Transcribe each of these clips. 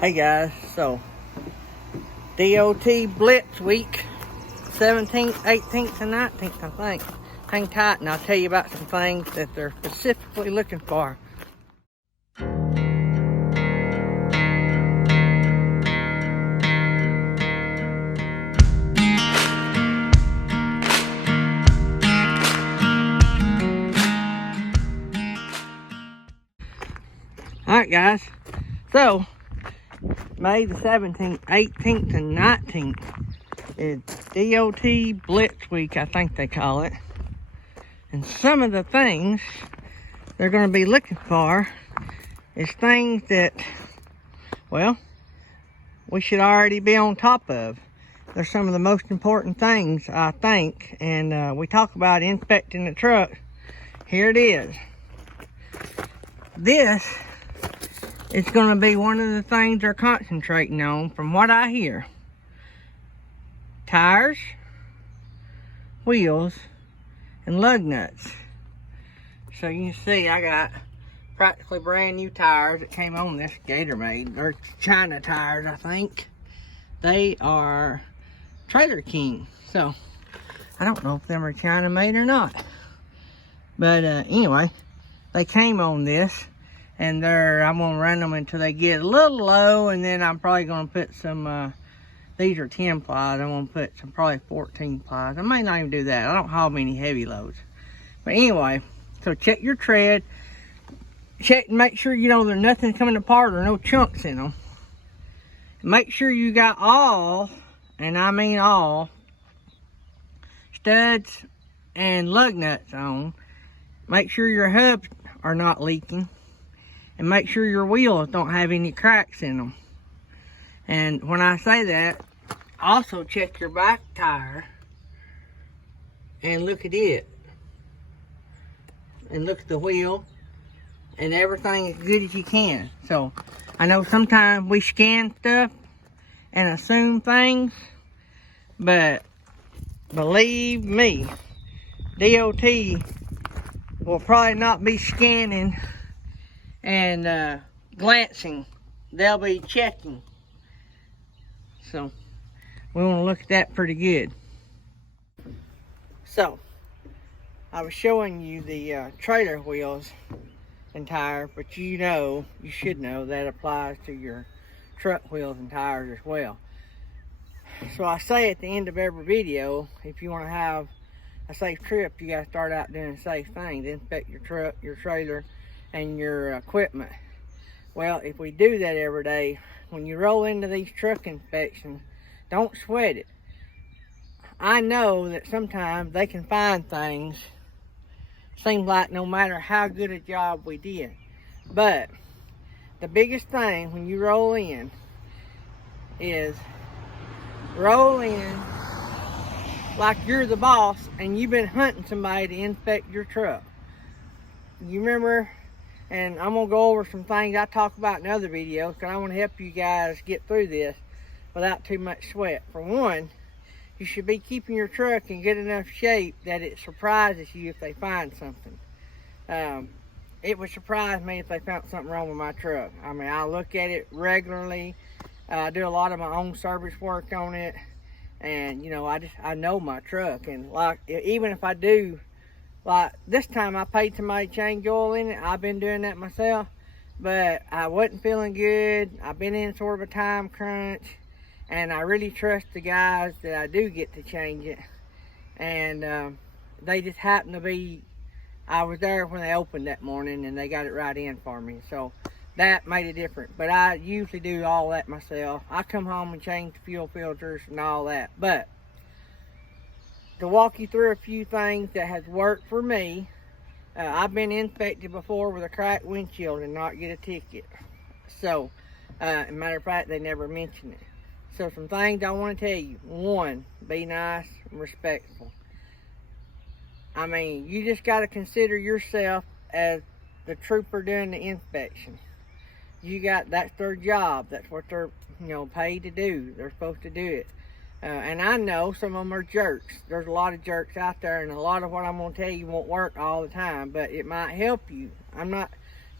Hey guys, so DOT Blitz week 17th, 18th, and 19th, I think. Hang tight and I'll tell you about some things that they're specifically looking for. Alright guys, so May the 17th, 18th, and 19th is DOT Blitz week, I think they call it. And some of the things they're going to be looking for is things that, well, we should already be on top of. They're some of the most important things, I think. And we talk about inspecting the truck. Here it is. This is going to be one of the things they're concentrating on, from what I hear. Tires, wheels, and lug nuts. So you can see I got practically brand new tires that came on this Gator made. They're China tires, I think. They are Trailer King. So I don't know if them are China made or not. But anyway, they came on this. And I'm going to run them until they get a little low. And then I'm probably going to put some, these are 10 plies. I'm going to put some probably 14 plies. I may not even do that. I don't haul many heavy loads. But anyway, so check your tread. Check and make sure, there's nothing coming apart or no chunks in them. Make sure you got all, and I mean all, studs and lug nuts on. Make sure your hubs are not leaking. And make sure your wheels don't have any cracks in them. And when I say that, also check your back tire and look at it. And look at the wheel and everything as good as you can. So I know sometimes we scan stuff and assume things, but believe me, DOT will probably not be scanning and glancing. They'll be checking. So we want to look at that pretty good. So I was showing you the trailer wheels and tire, but you should know that applies to your truck wheels and tires as well. So I say at the end of every video, if you want to have a safe trip, you got to start out doing safe things. Inspect your truck, your trailer, and your equipment. Well, if we do that every day, when you roll into these truck inspections, don't sweat it. I know that sometimes they can find things, seems like no matter how good a job we did. But the biggest thing when you roll in is roll in like you're the boss and you've been hunting somebody to inspect your truck. You remember, and I'm going to go over some things I talk about in other videos because I want to help you guys get through this without too much sweat. For one, you should be keeping your truck in good enough shape that it surprises you if they find something. It would surprise me if they found something wrong with my truck. I mean, I look at it regularly. I do a lot of my own service work on it. And, I know my truck. And, like, even if I do, like this time I paid somebody to change oil in it. I've been doing that myself, but I wasn't feeling good. I've been in sort of a time crunch, and I really trust the guys that I do get to change it. And they just happened to be, I was there when they opened that morning and they got it right in for me. So that made a difference. But I usually do all that myself. I come home and change the fuel filters and all that. But to walk you through a few things that has worked for me, I've been inspected before with a cracked windshield and not get a ticket. So, as a matter of fact, they never mention it. So some things I want to tell you. One, be nice and respectful. I mean, you just got to consider yourself as the trooper doing the inspection. That's their job. That's what they're, paid to do. They're supposed to do it. And I know some of them are jerks. There's a lot of jerks out there, and a lot of what I'm going to tell you won't work all the time, but it might help you. I'm not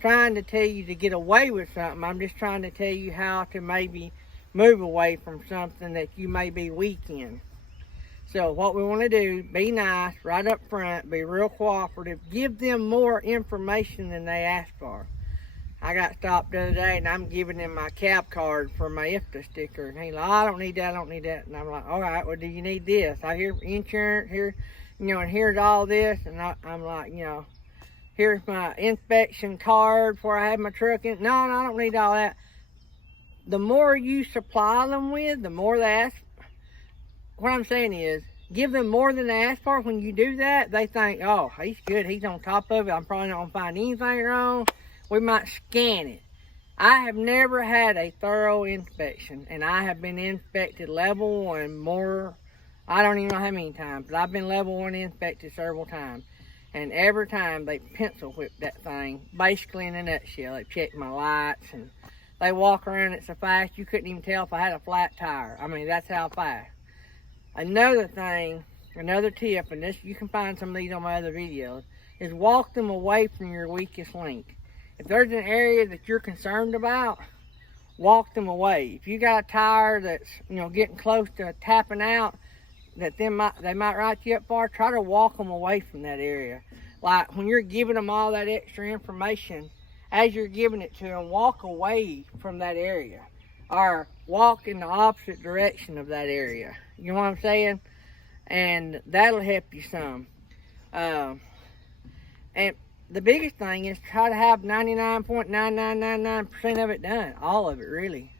trying to tell you to get away with something. I'm just trying to tell you how to maybe move away from something that you may be weak in. So what we want to do, be nice right up front, be real cooperative, give them more information than they ask for. I got stopped the other day and I'm giving him my cab card for my IFTA sticker. And he's like, oh, I don't need that, I don't need that. And I'm like, all right, well, do you need this? I hear insurance, here, you know, and here's all this. And I'm like, you know, here's my inspection card before I had my truck in. No, I don't need all that. The more you supply them with, the more they ask. What I'm saying is, give them more than they ask for. When you do that, they think, oh, he's good, he's on top of it, I'm probably not going to find anything wrong. We might scan it. I have never had a thorough inspection, and I have been inspected level 1 more, I don't even know how many times, but I've been level 1 inspected several times. And every time they pencil whip that thing, basically in a nutshell. They check my lights, and they walk around it so fast you couldn't even tell if I had a flat tire. I mean, that's how fast. Another thing, another tip, and this you can find some of these on my other videos, is walk them away from your weakest link. If there's an area that you're concerned about, walk them away. If you got a tire that's, you know, getting close to tapping out, that they might write you up for, try to walk them away from that area. Like when you're giving them all that extra information, as you're giving it to them, walk away from that area, or walk in the opposite direction of that area. You know what I'm saying? And that'll help you some. And the biggest thing is try to have 99.9999% of it done. All of it, really.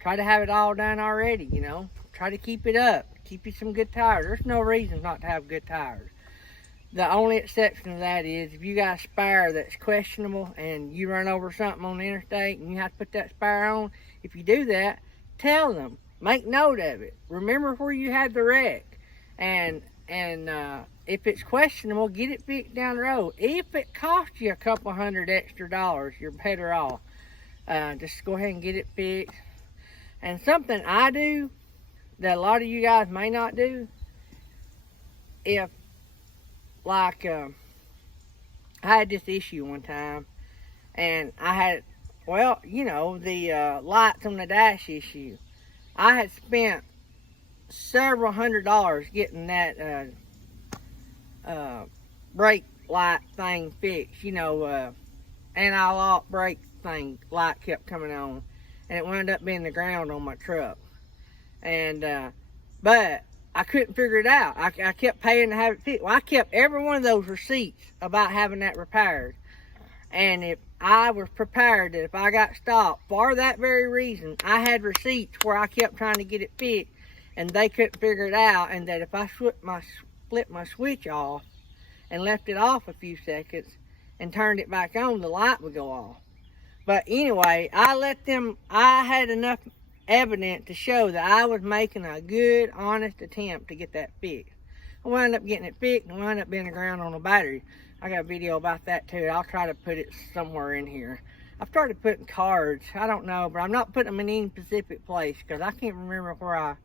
Try to have it all done already, you know. Try to keep it up. Keep you some good tires. There's no reason not to have good tires. The only exception to that is if you got a spare that's questionable and you run over something on the interstate and you have to put that spare on, if you do that, tell them. Make note of it. Remember where you had the wreck. And if it's questionable, get it fixed down the road. If it costs you a couple $100 extra, you're better off. Just go ahead and get it fixed. And something I do that a lot of you guys may not do, if, like, I had this issue one time, and I had, well, you know, the lights on the dash issue. I had spent several $100s getting that brake light thing fixed. You know, anti-lock brake thing, light kept coming on, and it wound up being the ground on my truck. And but I couldn't figure it out. I kept paying to have it fixed. Well, I kept every one of those receipts about having that repaired. And if I was prepared that if I got stopped for that very reason, I had receipts where I kept trying to get it fixed and they couldn't figure it out, and that if I split my switch off and left it off a few seconds and turned it back on, the light would go off. But anyway, I had enough evidence to show that I was making a good, honest attempt to get that fixed. I wound up getting it fixed and wound up being aground on a battery. I got a video about that too. I'll try to put it somewhere in here. I've started putting cards. I don't know, but I'm not putting them in any specific place because I can't remember where I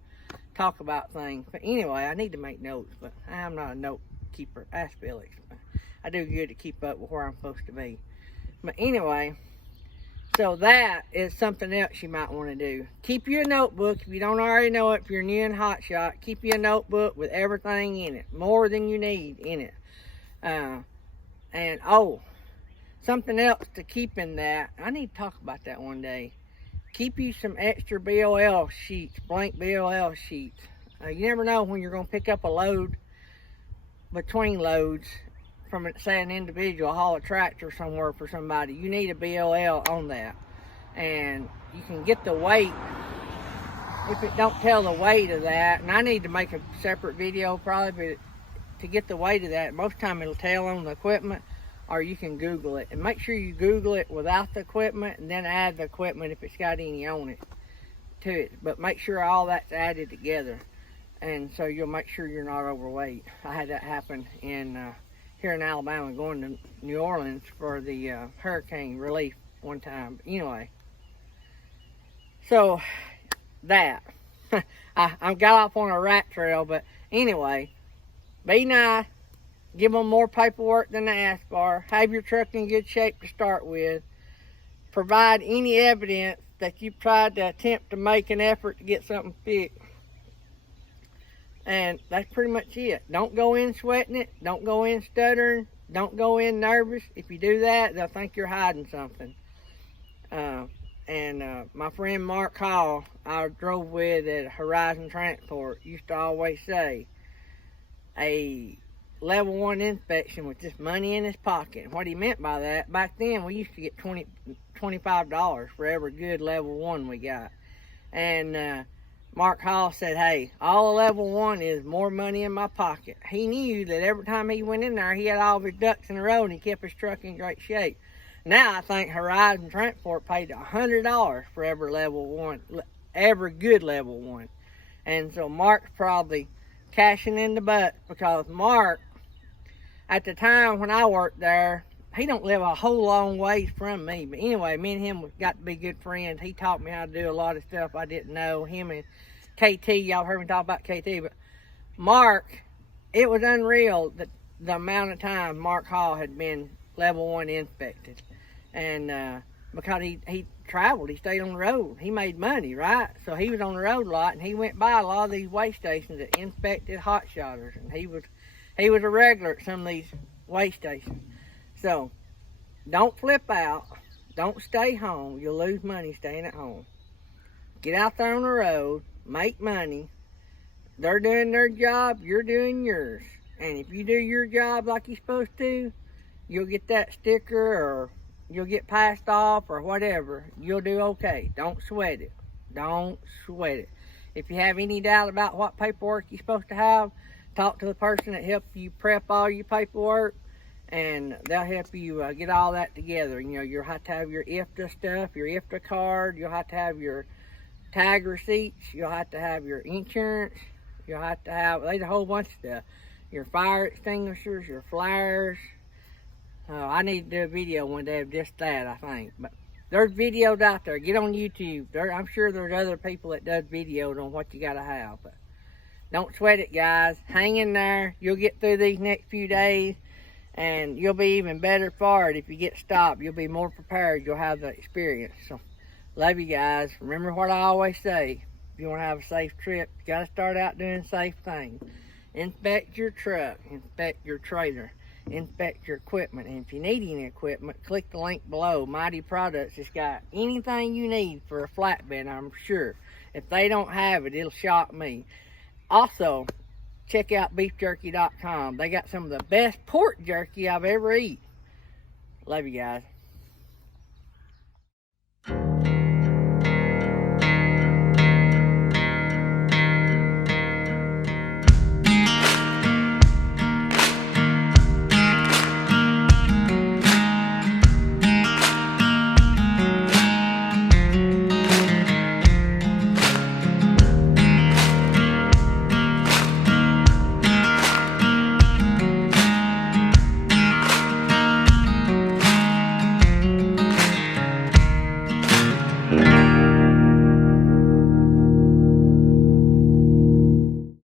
talk about things. But anyway, I need to make notes, but I'm not a note keeper. Ask Felix. I do good to keep up with where I'm supposed to be. But anyway, so that is something else you might want to do. Keep you a notebook. If you don't already know it, if you're new in Hotshot, keep you a notebook with everything in it. More than you need in it. And oh, something else to keep in that. I need to talk about that one day. Keep you some extra BOL sheets, blank BOL sheets. You never know when you're going to pick up a load between loads from, say, an individual, haul a tractor somewhere for somebody. You need a BOL on that. And you can get the weight, if it don't tell the weight of that, and I need to make a separate video probably, but to get the weight of that, most time it'll tell on the equipment, or you can Google it. And make sure you Google it without the equipment, and then add the equipment if it's got any on it to it. But make sure all that's added together, and so you'll make sure you're not overweight. I had that happen in here in Alabama, going to New Orleans for the hurricane relief one time. But anyway, so that I got off on a rat trail, but anyway, be nice. Give them more paperwork than they ask for. Have your truck in good shape to start with. provide any evidence that you tried to attempt to make an effort to get something fixed. And that's pretty much it. Don't go in sweating it. Don't go in stuttering. Don't go in nervous. If you do that, they'll think you're hiding something. My friend Mark Hall, I drove with at Horizon Transport, used to always say, a level 1 inspection with just money in his pocket. And what he meant by that, back then we used to get $25 for every good level 1 we got. And Mark Hall said, hey, all a level 1 is more money in my pocket. He knew that every time he went in there, he had all of his ducks in a row and he kept his truck in great shape. Now I think Horizon Transport paid $100 for every level 1, every good level 1. And so Mark's probably cashing in the butt, because Mark, at the time when I worked there, he don't live a whole long ways from me. But anyway, me and him got to be good friends. He taught me how to do a lot of stuff I didn't know. Him and KT, y'all heard me talk about KT. But Mark, it was unreal that the amount of time Mark Hall had been level 1 inspected. And because he traveled, he stayed on the road. He made money, right? So he was on the road a lot, and he went by a lot of these weigh stations that inspected hot shotters. And he was a regular at some of these weigh stations. So don't flip out. Don't stay home. You'll lose money staying at home. Get out there on the road. Make money. They're doing their job. You're doing yours. And if you do your job like you're supposed to, you'll get that sticker, or you'll get passed off, or whatever. You'll do okay. Don't sweat it. Don't sweat it. If you have any doubt about what paperwork you're supposed to have, talk to the person that helped you prep all your paperwork, and they'll help you get all that together. You know, you'll have to have your IFTA stuff, your IFTA card. You'll have to have your tag receipts. You'll have to have your insurance. You'll have to have, there's a whole bunch of stuff. Your fire extinguishers, your flares. I need to do a video one day of just that, I think. But there's videos out there. Get on YouTube. I'm sure there's other people that does videos on what you got to have. But don't sweat it, guys. Hang in there. You'll get through these next few days, and you'll be even better for it. If you get stopped, you'll be more prepared. You'll have the experience. So, love you guys. Remember what I always say. If you want to have a safe trip, you got to start out doing safe things. Inspect your truck. Inspect your trailer. Inspect your equipment. And if you need any equipment, click the link below. Mytee Products has got anything you need for a flatbed, I'm sure. If they don't have it, it'll shock me. Also, check out beefjerky.com. They got some of the best pork jerky I've ever eaten. Love you guys.